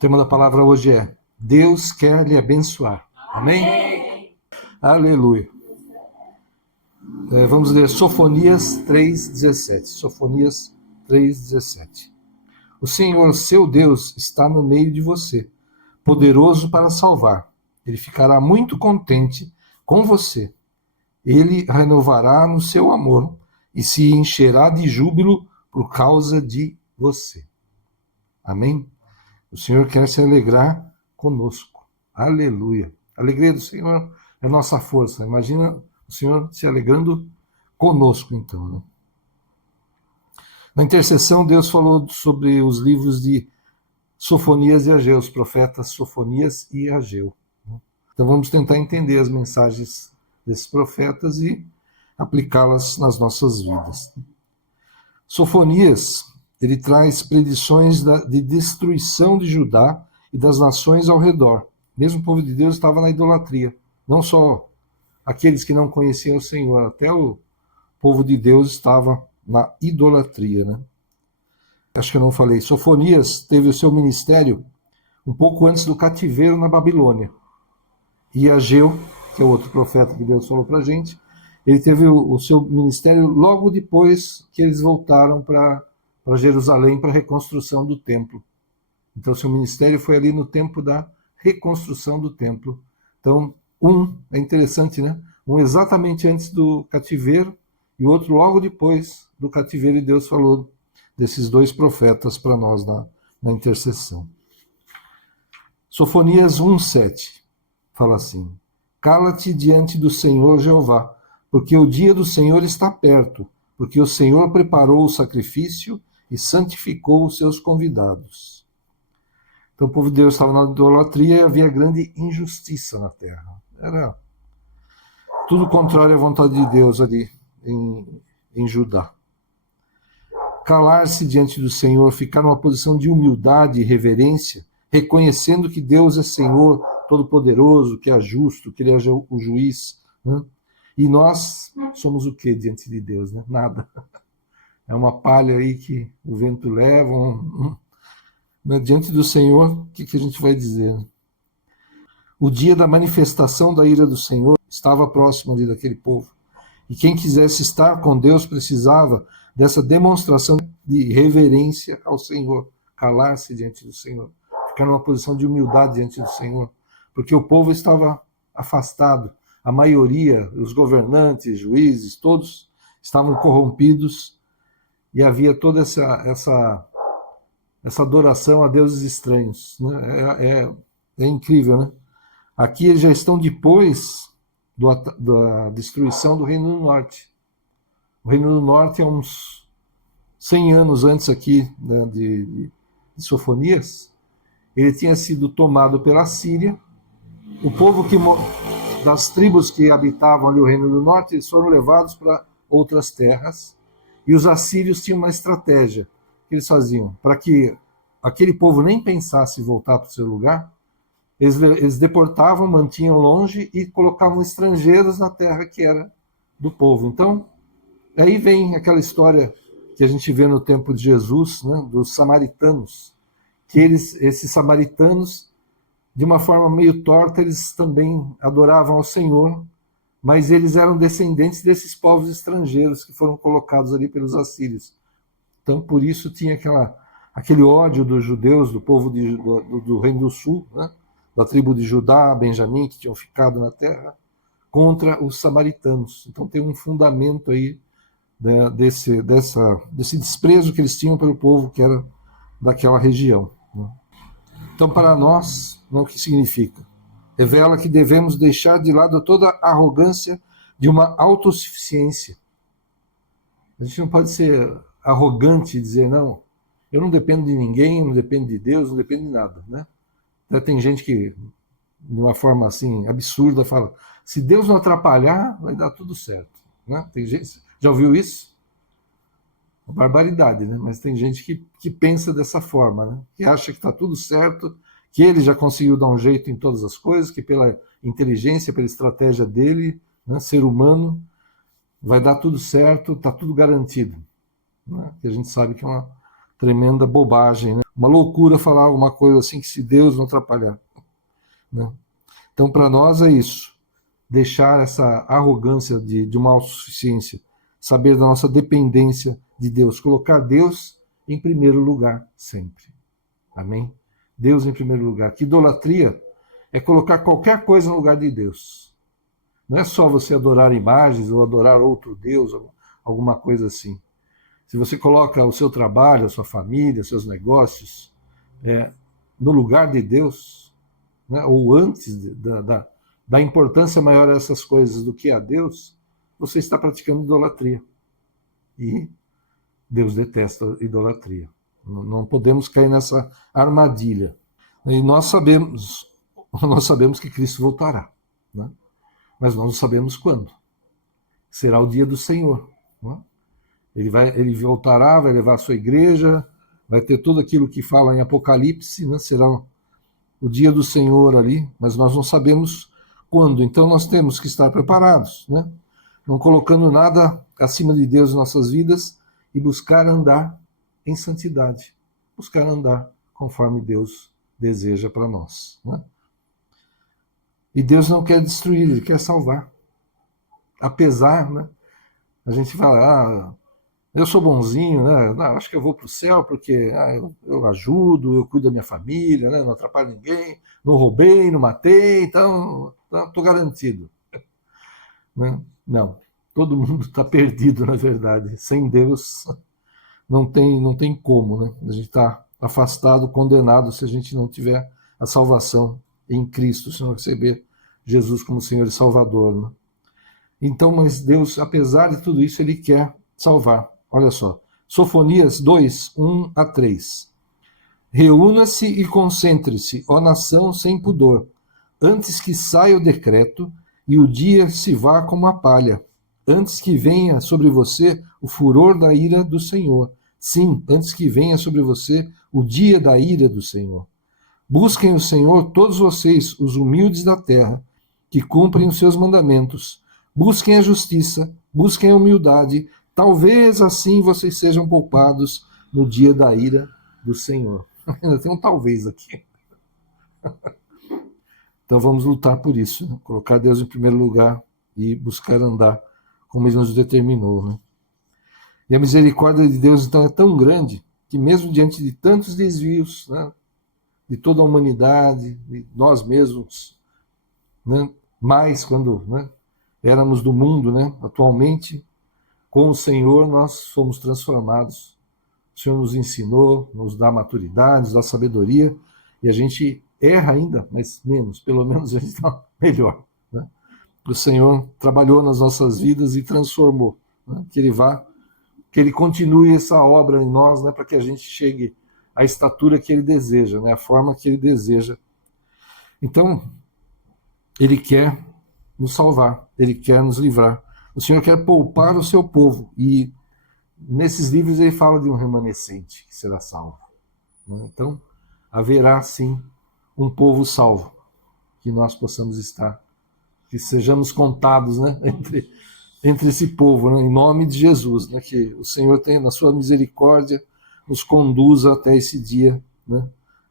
tema da palavra hoje é Deus quer lhe abençoar. Amém? Amém. Aleluia. Vamos ler Sofonias 3,17. Sofonias 3,17. O Senhor, seu Deus, está no meio de você, poderoso para salvar. Ele ficará muito contente com você. Ele renovará no seu amor e se encherá de júbilo por causa de você. Amém? O Senhor quer se alegrar conosco. Aleluia. A alegria do Senhor é nossa força. Imagina o Senhor se alegrando conosco, então. Né? Na intercessão, Deus falou sobre os livros de Sofonias e Ageu, os profetas Sofonias e Ageu. Então vamos tentar entender as mensagens desses profetas e aplicá-las nas nossas vidas. Sofonias, ele traz predições de destruição de Judá e das nações ao redor. Mesmo o povo de Deus estava na idolatria. Não só aqueles que não conheciam o Senhor, até o povo de Deus estava na idolatria. Né? Acho que eu não falei. Sofonias teve o seu ministério um pouco antes do cativeiro na Babilônia. E Ageu, que é o outro profeta que Deus falou para a gente, ele teve o seu ministério logo depois que eles voltaram para Jerusalém para a reconstrução do templo. Então, seu ministério foi ali no tempo da reconstrução do templo. Então, é interessante, né? Um exatamente antes do cativeiro e o outro logo depois do cativeiro, e Deus falou desses dois profetas para nós na intercessão. Sofonias 1,7 fala assim: Cala-te diante do Senhor Jeová, porque o dia do Senhor está perto, porque o Senhor preparou o sacrifício e santificou os seus convidados. Então o povo de Deus estava na idolatria e havia grande injustiça na terra. Era tudo contrário à vontade de Deus ali em Judá. Calar-se diante do Senhor, ficar numa posição de humildade e reverência, reconhecendo que Deus é Senhor Todo-Poderoso, que é justo, que Ele é o juiz. Né? E nós somos o que diante de Deus? Né? Nada. É uma palha aí que o vento leva. Diante do Senhor, o que a gente vai dizer? O dia da manifestação da ira do Senhor estava próximo ali daquele povo. E quem quisesse estar com Deus precisava dessa demonstração de reverência ao Senhor. Calar-se diante do Senhor. Ficar numa posição de humildade diante do Senhor. Porque o povo estava afastado. A maioria, os governantes, juízes, todos estavam corrompidos e havia toda essa adoração a deuses estranhos. Né? É incrível, né? Aqui eles já estão depois da destruição do Reino do Norte. O Reino do Norte é uns 100 anos antes aqui, né, de Sofonias. Ele tinha sido tomado pela Síria. O povo das tribos que habitavam ali o Reino do Norte, eles foram levados para outras terras. E os assírios tinham uma estratégia que eles faziam para que aquele povo nem pensasse em voltar para o seu lugar. Eles deportavam, mantinham longe e colocavam estrangeiros na terra que era do povo. Então, aí vem aquela história que a gente vê no tempo de Jesus, né, dos samaritanos, que esses samaritanos, de uma forma meio torta, eles também adoravam ao Senhor, mas eles eram descendentes desses povos estrangeiros que foram colocados ali pelos assírios. Então, por isso tinha aquele ódio dos judeus, do povo do Reino do Sul, né? Da tribo de Judá, Benjamim, que tinham ficado na terra, contra os samaritanos. Então tem um fundamento aí, né, desse desprezo que eles tinham pelo povo que era daquela região. Né? Então, para nós, o que significa? Revela que devemos deixar de lado toda a arrogância de uma autossuficiência. A gente não pode ser arrogante e dizer, não, eu não dependo de ninguém, eu não dependo de Deus, não dependo de nada, né? Tem gente que, de uma forma assim absurda, fala, se Deus não atrapalhar, vai dar tudo certo. Né? Tem gente, já ouviu isso? Barbaridade, né? Mas tem gente que pensa dessa forma, né? Que acha que está tudo certo, que ele já conseguiu dar um jeito em todas as coisas, que pela inteligência, pela estratégia dele, né, ser humano, vai dar tudo certo, está tudo garantido. Né? Que a gente sabe que é uma tremenda bobagem, né? Uma loucura falar alguma coisa assim que se Deus não atrapalhar, né? Então, para nós é isso, deixar essa arrogância de uma autossuficiência, saber da nossa dependência de Deus, colocar Deus em primeiro lugar sempre. Amém? Deus em primeiro lugar. Que idolatria é colocar qualquer coisa no lugar de Deus. Não é só você adorar imagens ou adorar outro Deus, alguma coisa assim. Se você coloca o seu trabalho, a sua família, seus negócios no lugar de Deus, né, ou antes da importância maior dessas coisas do que a Deus, você está praticando idolatria. E Deus detesta a idolatria. Não podemos cair nessa armadilha. E nós sabemos que Cristo voltará, né? Mas nós não sabemos quando. Será o dia do Senhor, né? Ele voltará, vai levar a sua igreja, vai ter tudo aquilo que fala em Apocalipse, né? Será o dia do Senhor ali, mas nós não sabemos quando. Então nós temos que estar preparados, né? Não colocando nada acima de Deus em nossas vidas e buscar andar em santidade, buscar andar conforme Deus deseja para nós, né? E Deus não quer destruir, Ele quer salvar. Apesar, né, a gente fala, eu sou bonzinho, né? Não, acho que eu vou para o céu porque eu ajudo, eu cuido da minha família, né? Não atrapalho ninguém, não roubei, não matei, então estou garantido, né? Não, todo mundo está perdido, na verdade. Sem Deus não tem como, né? A gente está afastado, condenado, se a gente não tiver a salvação em Cristo, se não receber Jesus como Senhor e Salvador, né? Então, mas Deus, apesar de tudo isso, Ele quer salvar. Olha só, Sofonias 2, 1 a 3. Reúna-se e concentre-se, ó nação sem pudor, antes que saia o decreto e o dia se vá como a palha, antes que venha sobre você o furor da ira do Senhor. Sim, antes que venha sobre você o dia da ira do Senhor. Busquem o Senhor, todos vocês, os humildes da terra, que cumprem os seus mandamentos. Busquem a justiça, busquem a humildade, talvez assim vocês sejam poupados no dia da ira do Senhor. Ainda tem um talvez aqui. Então vamos lutar por isso, né? Colocar Deus em primeiro lugar e buscar andar como Ele nos determinou, né? E a misericórdia de Deus, então, é tão grande que mesmo diante de tantos desvios, né, de toda a humanidade, de nós mesmos, né, mais quando, né, éramos do mundo, né, atualmente, com o Senhor nós fomos transformados. O Senhor nos ensinou, nos dá maturidade, nos dá sabedoria, e a gente erra ainda, mas menos, pelo menos a gente está melhor, né? O Senhor trabalhou nas nossas vidas e transformou, né? Que Ele continue essa obra em nós, né, para que a gente chegue à estatura que Ele deseja, né, a forma que Ele deseja. Então, Ele quer nos salvar, Ele quer nos livrar. O Senhor quer poupar o seu povo, e nesses livros Ele fala de um remanescente que será salvo, né? Então, haverá sim um povo salvo, que nós possamos estar, que sejamos contados, né, entre esse povo, né, em nome de Jesus, né, que o Senhor tenha, na sua misericórdia, nos conduza até esse dia, né,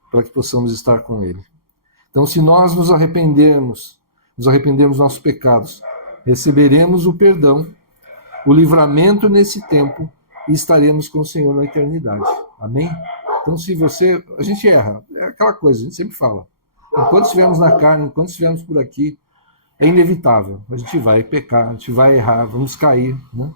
para que possamos estar com Ele. Então, se nós nos arrependermos dos nossos pecados, receberemos o perdão, o livramento nesse tempo e estaremos com o Senhor na eternidade. Amém? Então, a gente erra, é aquela coisa, a gente sempre fala, enquanto estivermos na carne, enquanto estivermos por aqui, é inevitável, a gente vai pecar, a gente vai errar, vamos cair, né?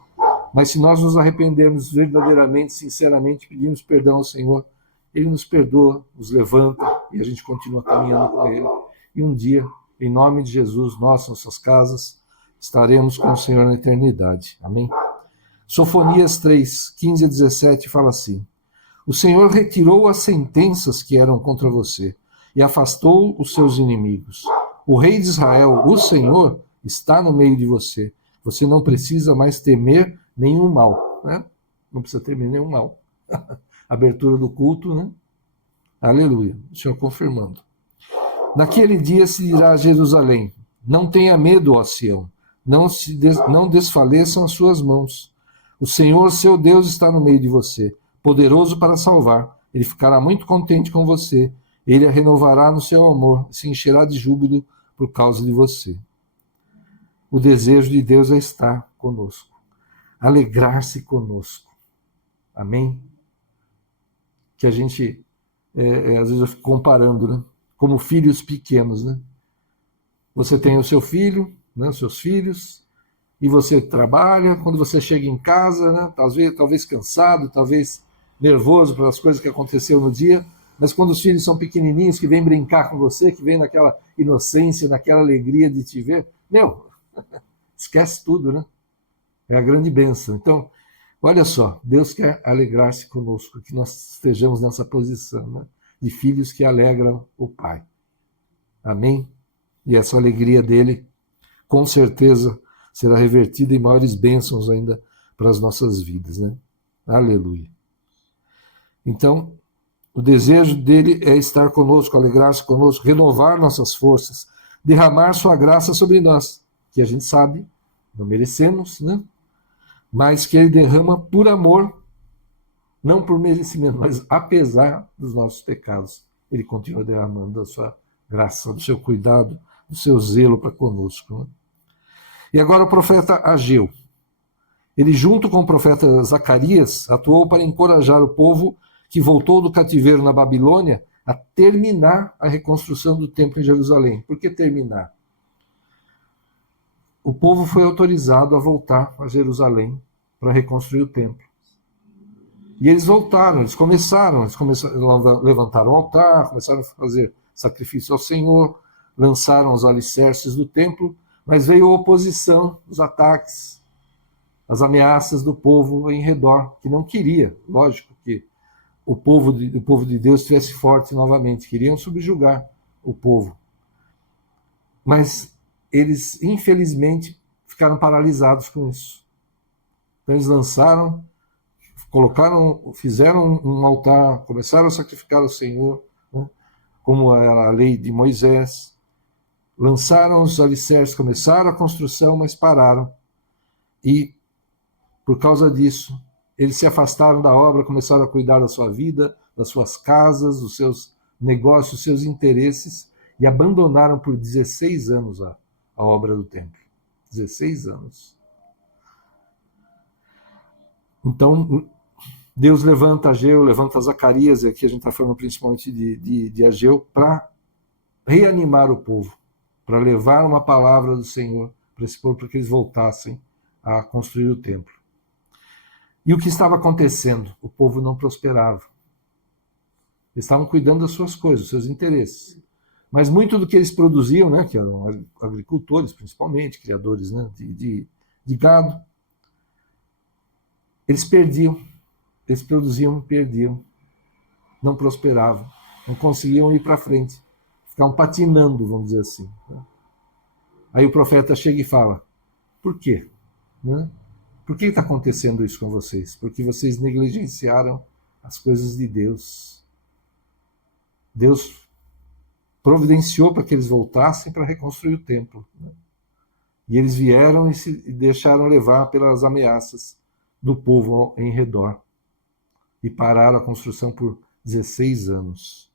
Mas se nós nos arrependermos verdadeiramente, sinceramente, pedimos perdão ao Senhor, Ele nos perdoa, nos levanta e a gente continua caminhando com Ele. E um dia, em nome de Jesus, nós, nossas casas, estaremos com o Senhor na eternidade. Amém? Sofonias 3, 15 a 17 fala assim: O Senhor retirou as sentenças que eram contra você e afastou os seus inimigos. O Rei de Israel, o Senhor, está no meio de você. Você não precisa mais temer nenhum mal, né? Não precisa temer nenhum mal. Abertura do culto, né? Aleluia. O Senhor confirmando. Naquele dia se dirá a Jerusalém: Não tenha medo, ó Sião. Não desfaleçam as suas mãos. O Senhor, seu Deus, está no meio de você. poderoso para salvar. Ele ficará muito contente com você. Ele a renovará no seu amor, se encherá de júbilo por causa de você. O desejo de Deus é estar conosco, alegrar-se conosco. Amém? Que a gente, às vezes eu fico comparando, né? Como filhos pequenos, né? Você tem o seu filho, né? Os seus filhos, e você trabalha. Quando você chega em casa, né? Talvez cansado, talvez nervoso pelas coisas que aconteceu no dia, mas quando os filhos são pequenininhos, que vêm brincar com você, que vêm naquela inocência, naquela alegria de te ver, esquece tudo, né? É a grande bênção. Então, olha só, Deus quer alegrar-se conosco, que nós estejamos nessa posição, né? De filhos que alegram o Pai. Amém? E essa alegria dele, com certeza, será revertida em maiores bênçãos ainda para as nossas vidas, né? Aleluia. Então, o desejo dele é estar conosco, alegrar-se conosco, renovar nossas forças, derramar sua graça sobre nós, que a gente sabe, não merecemos, né? Mas que ele derrama por amor, não por merecimento, mas apesar dos nossos pecados, ele continua derramando a sua graça, do seu cuidado, do seu zelo para conosco, né? E agora o profeta Ageu. Ele, junto com o profeta Zacarias, atuou para encorajar o povo que voltou do cativeiro na Babilônia a terminar a reconstrução do templo em Jerusalém. Por que terminar? O povo foi autorizado a voltar a Jerusalém para reconstruir o templo. E eles voltaram, eles começaram, levantaram o altar, começaram a fazer sacrifício ao Senhor, lançaram os alicerces do templo, mas veio a oposição, os ataques, as ameaças do povo em redor, que não queria, lógico que o povo de Deus estivesse forte novamente, queriam subjugar o povo. Mas eles, infelizmente, ficaram paralisados com isso. Então eles lançaram, fizeram um altar, começaram a sacrificar ao Senhor, né, como era a lei de Moisés, lançaram os alicerces, começaram a construção, mas pararam. E, por causa disso, eles se afastaram da obra, começaram a cuidar da sua vida, das suas casas, dos seus negócios, dos seus interesses, e abandonaram por 16 anos a obra do templo. 16 anos. Então, Deus levanta Ageu, levanta Zacarias, e aqui a gente está falando principalmente de Ageu, para reanimar o povo, para levar uma palavra do Senhor para esse povo, para que eles voltassem a construir o templo. E o que estava acontecendo? O povo não prosperava. Eles estavam cuidando das suas coisas, dos seus interesses. Mas muito do que eles produziam, né, que eram agricultores principalmente, criadores, né, de gado, eles perdiam. Eles produziam, perdiam, não prosperavam, não conseguiam ir para frente, ficavam patinando, vamos dizer assim. Aí o profeta chega e fala, por quê? Né? Por que está acontecendo isso com vocês? Porque vocês negligenciaram as coisas de Deus. Deus providenciou para que eles voltassem para reconstruir o templo, né? E eles vieram e se deixaram levar pelas ameaças do povo em redor. E pararam a construção por 16 anos.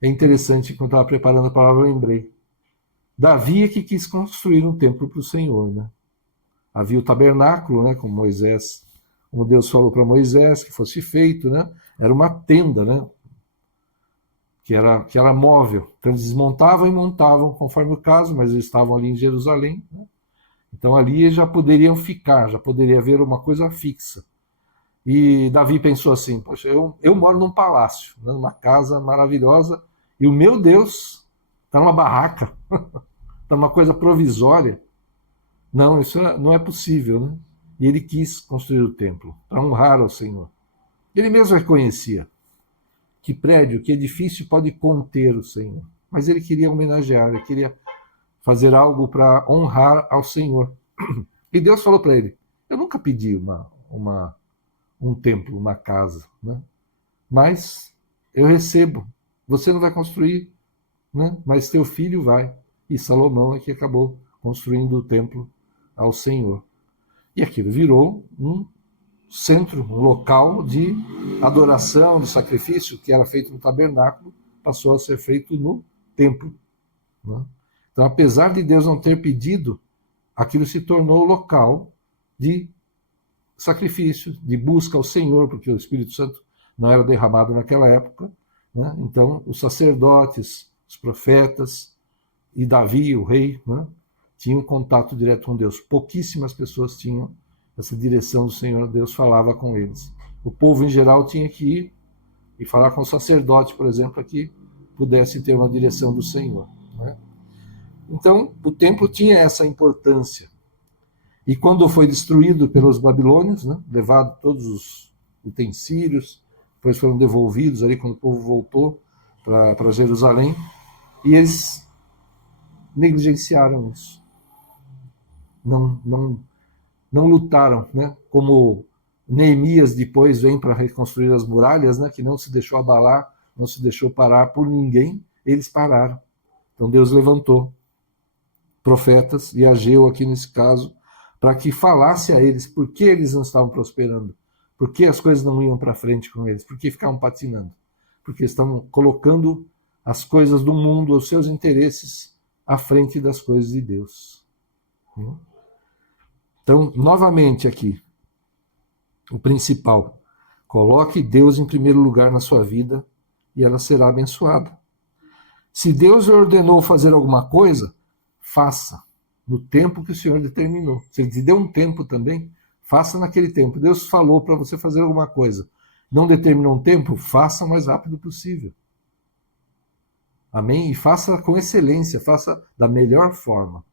É interessante, quando eu estava preparando a palavra, eu lembrei. Davi é que quis construir um templo para o Senhor, né? Havia o tabernáculo, né, como Deus falou para Moisés que fosse feito, né? Era uma tenda, né? Que era móvel. Então eles desmontavam e montavam conforme o caso, mas eles estavam ali em Jerusalém, né? Então ali já poderiam ficar, já poderia haver uma coisa fixa. E Davi pensou assim, poxa, eu moro num palácio, né, numa casa maravilhosa, e o meu Deus está numa barraca, está numa coisa provisória. Não, isso não é possível, né? E ele quis construir o templo, para honrar ao Senhor. Ele mesmo reconhecia que prédio, que edifício pode conter o Senhor. Mas ele queria homenagear, ele queria fazer algo para honrar ao Senhor. E Deus falou para ele, eu nunca pedi um templo, uma casa, né? Mas eu recebo. Você não vai construir, né? Mas teu filho vai. E Salomão é que acabou construindo o templo ao Senhor. E aquilo virou um centro, um local de adoração, de sacrifício, que era feito no tabernáculo, passou a ser feito no templo. Né? Então, apesar de Deus não ter pedido, aquilo se tornou local de sacrifício, de busca ao Senhor, porque o Espírito Santo não era derramado naquela época. Né? Então, os sacerdotes, os profetas e Davi, o rei, né, tinham contato direto com Deus. Pouquíssimas pessoas tinham essa direção do Senhor, Deus falava com eles. O povo em geral tinha que ir e falar com o sacerdote, por exemplo, para que pudesse ter uma direção do Senhor. Né? Então, o templo tinha essa importância. E quando foi destruído pelos babilônios, né, levado todos os utensílios, depois foram devolvidos ali quando o povo voltou para Jerusalém, e eles negligenciaram isso. Não lutaram, né? Como Neemias depois vem para reconstruir as muralhas, né? Que não se deixou abalar, não se deixou parar por ninguém, eles pararam. Então Deus levantou profetas, e Ageu aqui nesse caso, para que falasse a eles por que eles não estavam prosperando, por que as coisas não iam para frente com eles, por que ficavam patinando, porque estavam colocando as coisas do mundo, os seus interesses, à frente das coisas de Deus. Então, novamente aqui, o principal, coloque Deus em primeiro lugar na sua vida e ela será abençoada. Se Deus lhe ordenou fazer alguma coisa, faça no tempo que o Senhor determinou. Se Ele te deu um tempo também, faça naquele tempo. Deus falou para você fazer alguma coisa, não determinou um tempo, faça o mais rápido possível. Amém? E faça com excelência, faça da melhor forma.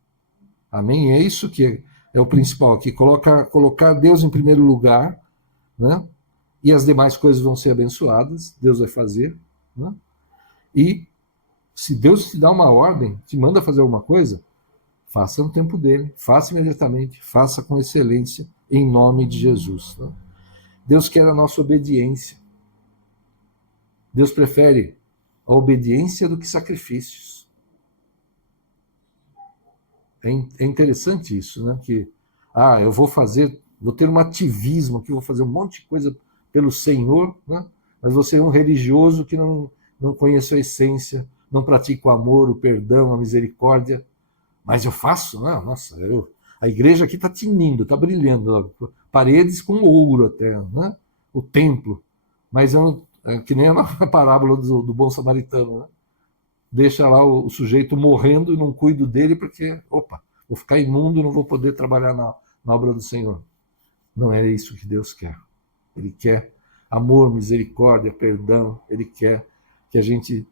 Amém? É isso que é o principal aqui, colocar Deus em primeiro lugar, né? E as demais coisas vão ser abençoadas, Deus vai fazer, né? E se Deus te dá uma ordem, te manda fazer alguma coisa, faça no tempo dele, faça imediatamente, faça com excelência, em nome de Jesus. Né? Deus quer a nossa obediência. Deus prefere a obediência do que sacrifícios. É interessante isso, né? Que, eu vou ter um ativismo, que vou fazer um monte de coisa pelo Senhor, né? Mas você é um religioso que não conhece a essência, não pratica o amor, o perdão, a misericórdia. Mas eu faço, né? Nossa, a igreja aqui está tinindo, está brilhando, paredes com ouro até, né? O templo. Mas é que nem a parábola do bom samaritano, né? Deixa lá o sujeito morrendo e não cuido dele porque, vou ficar imundo, não vou poder trabalhar na obra do Senhor. Não é isso que Deus quer. Ele quer amor, misericórdia, perdão. Ele quer que a gente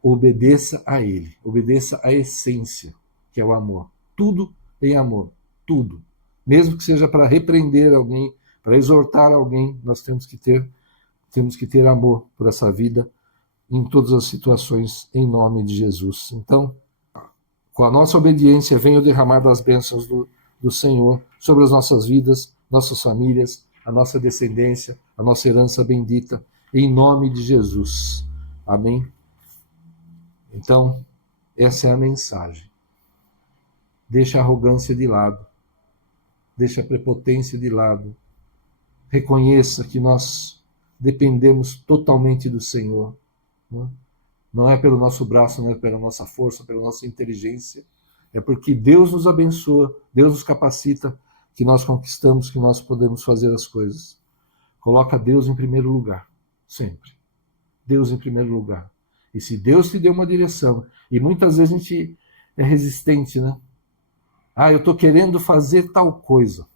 obedeça a Ele, obedeça à essência, que é o amor. Tudo em amor, tudo. Mesmo que seja para repreender alguém, para exortar alguém, nós temos que ter amor por essa vida em todas as situações, em nome de Jesus. Então, com a nossa obediência, vem o derramar das bênçãos do Senhor sobre as nossas vidas, nossas famílias, a nossa descendência, a nossa herança bendita, em nome de Jesus. Amém? Então, essa é a mensagem. Deixa a arrogância de lado. Deixa a prepotência de lado. Reconheça que nós dependemos totalmente do Senhor. Não é pelo nosso braço, não é pela nossa força, pela nossa inteligência. É porque Deus nos abençoa, Deus nos capacita, que nós conquistamos, que nós podemos fazer as coisas. Coloca Deus em primeiro lugar, sempre. Deus em primeiro lugar. E se Deus te deu uma direção, e muitas vezes a gente é resistente, né? Eu estou querendo fazer tal coisa.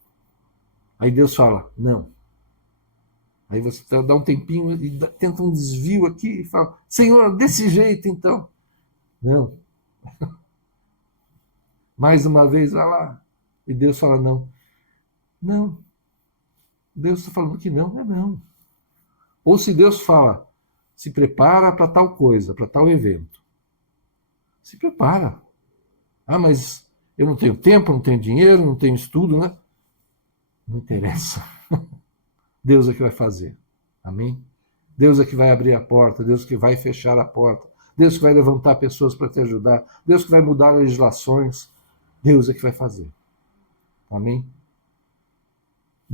Aí Deus fala, não. Aí você dá um tempinho e tenta um desvio aqui e fala, Senhor, desse jeito então. Não. Mais uma vez, vai lá. E Deus fala, não. Não. Deus está falando que não, é não. Ou se Deus fala, se prepara para tal coisa, para tal evento. Se prepara. Mas eu não tenho tempo, não tenho dinheiro, não tenho estudo, né? Não interessa. Deus é que vai fazer. Amém? Deus é que vai abrir a porta, Deus que vai fechar a porta, Deus que vai levantar pessoas para te ajudar, Deus que vai mudar legislações, Deus é que vai fazer. Amém?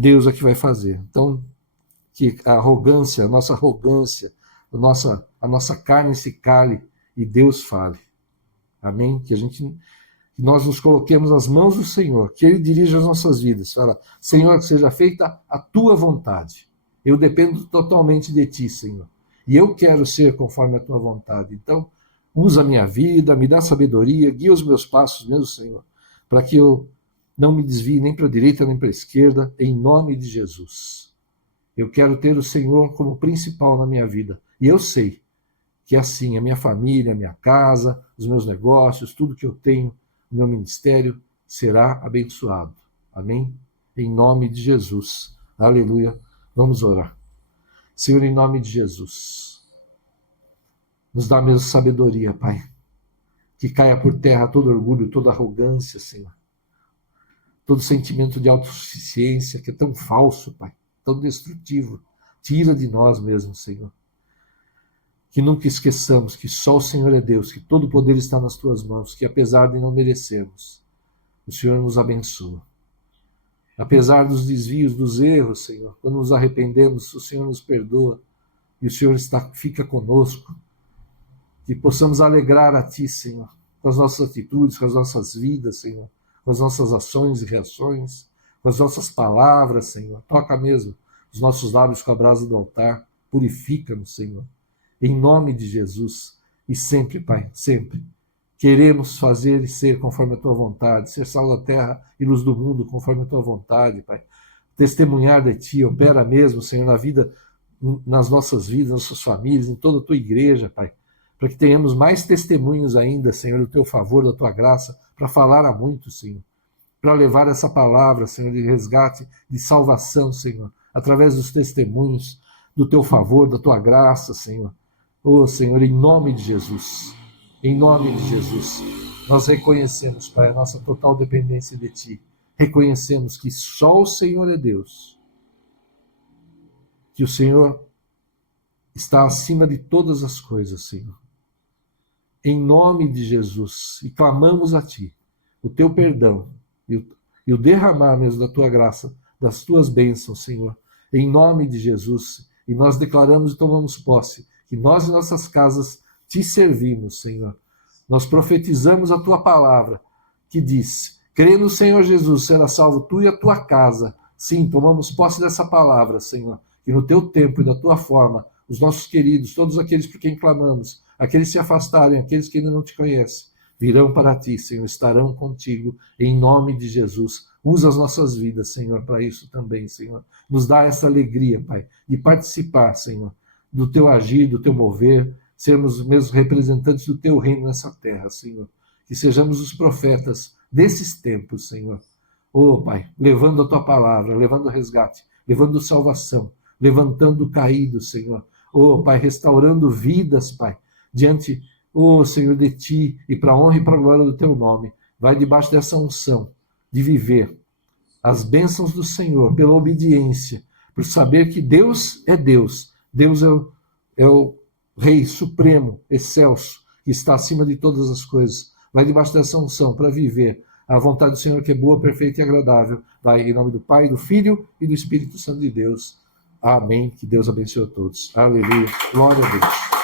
Deus é que vai fazer. Então, que a arrogância, a nossa carne se cale e Deus fale. Amém? Que nós nos coloquemos nas mãos do Senhor, que Ele dirija as nossas vidas. Fala, Senhor, que seja feita a tua vontade. Eu dependo totalmente de ti, Senhor. E eu quero ser conforme a tua vontade. Então, usa a minha vida, me dá sabedoria, guia os meus passos, meu Senhor, para que eu não me desvie nem para a direita nem para a esquerda, em nome de Jesus. Eu quero ter o Senhor como principal na minha vida. E eu sei que assim, a minha família, a minha casa, os meus negócios, tudo que eu tenho, o meu ministério será abençoado. Amém? Em nome de Jesus. Aleluia. Vamos orar. Senhor, em nome de Jesus, nos dá mesmo sabedoria, Pai. Que caia por terra todo orgulho, toda arrogância, Senhor. Todo sentimento de autossuficiência que é tão falso, Pai, tão destrutivo. Tira de nós mesmo, Senhor. Que nunca esqueçamos que só o Senhor é Deus, que todo o poder está nas tuas mãos, que apesar de não merecermos, o Senhor nos abençoa. Apesar dos desvios, dos erros, Senhor, quando nos arrependemos, o Senhor nos perdoa e o Senhor fica conosco. Que possamos alegrar a Ti, Senhor, com as nossas atitudes, com as nossas vidas, Senhor, com as nossas ações e reações, com as nossas palavras, Senhor. Toca mesmo os nossos lábios com a brasa do altar, purifica-nos, Senhor. Em nome de Jesus, e sempre, Pai, sempre, queremos fazer e ser conforme a Tua vontade, ser sal da terra e luz do mundo conforme a Tua vontade, Pai. Testemunhar de Ti, opera mesmo, Senhor, na vida, nas nossas vidas, nas nossas famílias, em toda a Tua igreja, Pai, para que tenhamos mais testemunhos ainda, Senhor, do Teu favor, da Tua graça, para falar a muitos, Senhor, para levar essa palavra, Senhor, de resgate, de salvação, Senhor, através dos testemunhos do Teu favor, da Tua graça, Senhor. Oh, Senhor, em nome de Jesus, nós reconhecemos, Pai, a nossa total dependência de Ti. Reconhecemos que só o Senhor é Deus, que o Senhor está acima de todas as coisas, Senhor. Em nome de Jesus, e clamamos a Ti o Teu perdão e o derramar mesmo da Tua graça, das Tuas bênçãos, Senhor, em nome de Jesus. E nós declaramos e tomamos posse que nós e nossas casas Te servimos, Senhor. Nós profetizamos a Tua palavra, que diz, crê no Senhor Jesus, será salvo tu e a tua casa. Sim, tomamos posse dessa palavra, Senhor, que no Teu tempo e da Tua forma, os nossos queridos, todos aqueles por quem clamamos, aqueles que se afastarem, aqueles que ainda não Te conhecem, virão para Ti, Senhor, estarão contigo, em nome de Jesus. Usa as nossas vidas, Senhor, para isso também, Senhor. Nos dá essa alegria, Pai, de participar, Senhor, do Teu agir, do Teu mover, sermos mesmo representantes do Teu reino nessa terra, Senhor. Que sejamos os profetas desses tempos, Senhor. Oh, Pai, levando a Tua palavra, levando resgate, levando salvação, levantando o caído, Senhor. Oh, Pai, restaurando vidas, Pai, diante, oh, Senhor, de Ti e para a honra e para a glória do Teu nome. Vai debaixo dessa unção de viver as bênçãos do Senhor pela obediência, por saber que Deus é Deus. Deus é o Rei Supremo, excelso, que está acima de todas as coisas. Vai debaixo dessa unção para viver a vontade do Senhor, que é boa, perfeita e agradável. Vai em nome do Pai, do Filho e do Espírito Santo de Deus. Amém. Que Deus abençoe a todos. Aleluia. Glória a Deus.